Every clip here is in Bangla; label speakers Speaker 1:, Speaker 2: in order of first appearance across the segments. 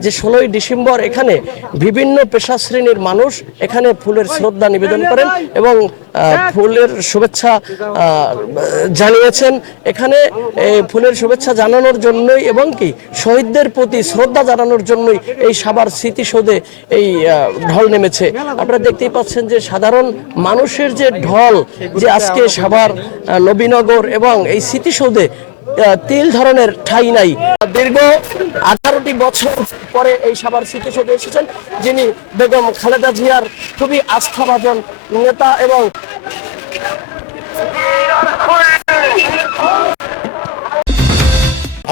Speaker 1: যে ষোলোই ডিসেম্বর এখানে বিভিন্ন পেশা শ্রেণির মানুষ এখানে ফুলের শ্রদ্ধা নিবেদন করেন এবং ফুলের শুভেচ্ছা জানিয়েছেন। এখানে ফুলের শুভেচ্ছা জানানোর জন্যই এবং কি শহীদদের প্রতি শ্রদ্ধা জানানোর জন্যই এই সাবার স্মৃতিসৌধে এই ঢল নেমেছে। আপনারা দেখতেই পাচ্ছেন যে সাধারণ মানুষের যে ঢল যে আজকে আহ, নবীনগর এবং এই স্মৃতিসৌধে তিল ধরনের ঠাই নাই। দীর্ঘ আঠারোটি বছর পরে এই সাভার স্মৃতিসৌধে এসেছেন, যিনি বেগম খালেদা জিয়ার খুবই আস্থাভাজন নেতা এবং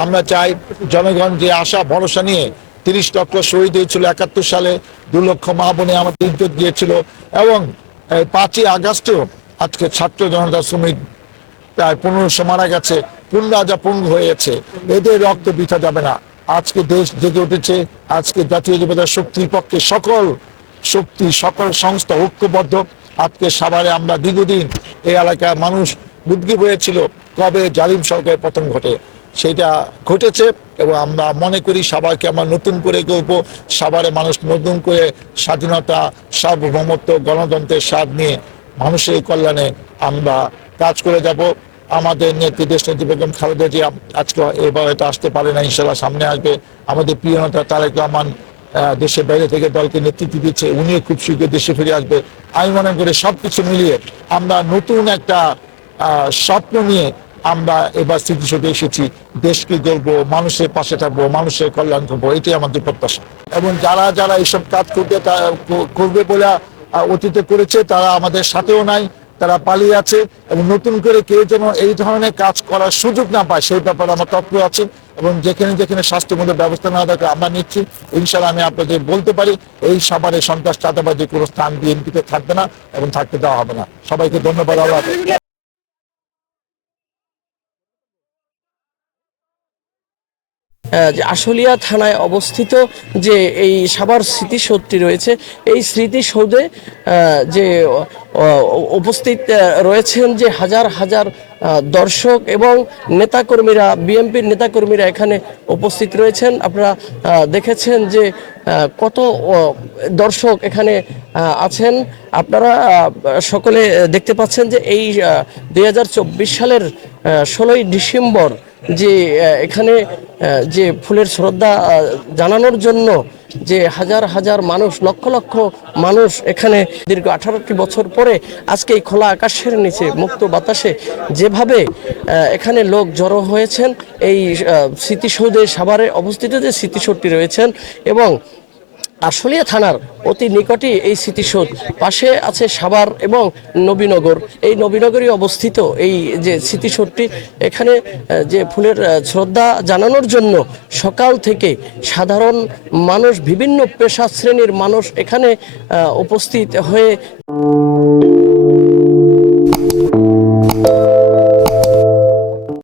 Speaker 2: আমরা চাই জনগণ যে আশা, ভরসা নিয়ে তিরিশ লক্ষ শহীদ হয়েছিল একাত্তর সালে, দু লক্ষ মা বোনে আমাদের ইজ্জত দিয়েছিল এবং পাঁচই আগস্টেও আজকে ছাত্র জনতা শ্রমিক প্রায় পনেরোশো মারা গেছে। পুনরাজা পঙ্গু হয়েছে। এদের রক্ত বৃথা যাবে না। আজকে দেশ জেগে উঠেছে। আজকে জাতীয় যুবদল শক্তির পক্ষে সকল শক্তি, সকল সংস্থা ঐক্যবদ্ধ। আজকে সাভারে আমরা দীর্ঘদিন এই এলাকার মানুষ উদ্গ্রীব হয়েছিল কবে জালিম সরকারের পতন ঘটে। সেটা ঘটেছে এবং আমরা মনে করি সবাইকে আমরা নতুন করে গল্প সাভারে মানুষ নতুন করে স্বাধীনতা, সার্বভৌমত্ব, গণতন্ত্রের স্বাদ নিয়ে মানুষের কল্যাণে আমরা কাজ করে যাব। আমাদের নেত্রী দেশ নেত্রী বেগম খালেদা জিয়া আজকে এবার হয়তো আসতে পারে না ইনশাল্লাহ সামনে আসবে। আমাদের প্রিয় নেতা তারেক রহমান দেশের বাইরে থেকে দলকে নেতৃত্ব দিচ্ছে উনিও খুব শীঘ্র দেশে ফিরে আসবে। আমি মনে করি সবকিছু মিলিয়ে আমরা নতুন একটা স্বপ্ন নিয়ে আমরা এবার স্মৃতিসৌধে এসেছি। দেশকে গড়বো, মানুষের পাশে থাকব, মানুষের কল্যাণ করব, এটাই আমাদের প্রত্যাশা। এবং যারা যারা এইসব কাজ করবে করবে বলে অতীতে করেছে, তারা আমাদের সাথেও নাই। তারা পালিয়ে আছে এবং নতুন করে কেউ যেন এই ধরনের কাজ করার সুযোগ না পায়, সেই ব্যাপারে আমার তৎপর আছে এবং যেখানে যেখানে স্বাস্থ্যমূলক ব্যবস্থা নেওয়া দরকার আমরা নিচ্ছি। ইনশাল্লাহ আমি আপনাদের বলতে পারি, এই সাবারে সন্ত্রাস চাঁদাবাজি কোনো স্থান বিএনপিতে থাকবে না এবং থাকতে দেওয়া হবে না। সবাইকে ধন্যবাদ, আল্লাহ
Speaker 1: যে আশুলিয়া থানায় অবস্থিত যে এই সাভার স্মৃতিসৌধটি রয়েছে, এই স্মৃতিসৌধে যে উপস্থিত রয়েছেন যে হাজার হাজার দর্শক এবং নেতাকর্মীরা, বিএনপির নেতাকর্মীরা এখানে উপস্থিত রয়েছেন। আপনারা দেখেছেন যে কত দর্শক এখানে আছেন। আপনারা সকলে দেখতে পাচ্ছেন যে এই দু হাজার চব্বিশ সালের ষোলোই ডিসেম্বর যে এখানে যে ফুলের শ্রদ্ধা জানানোর জন্য যে হাজার হাজার মানুষ, লক্ষ লক্ষ মানুষ এখানে দীর্ঘ আঠারোটি বছর পরে আজকে এই খোলা আকাশের নিচে মুক্ত বাতাসে যেভাবে এখানে লোক জড়ো হয়েছেন, এই স্মৃতিসৌধে সাভারে অবস্থিত যে স্মৃতিসৌধটি রয়েছেন এবং আশুলিয়া থানার অতি নিকটই এই স্মৃতিসৌধ। পাশে আছে সাভার এবং নবীনগর। এই নবীনগরই অবস্থিত এই যে স্মৃতিসৌধটি, এখানে যে ফুলের শ্রদ্ধা জানানোর জন্য সকাল থেকে সাধারণ মানুষ, বিভিন্ন পেশা শ্রেণির মানুষ এখানে উপস্থিত হয়ে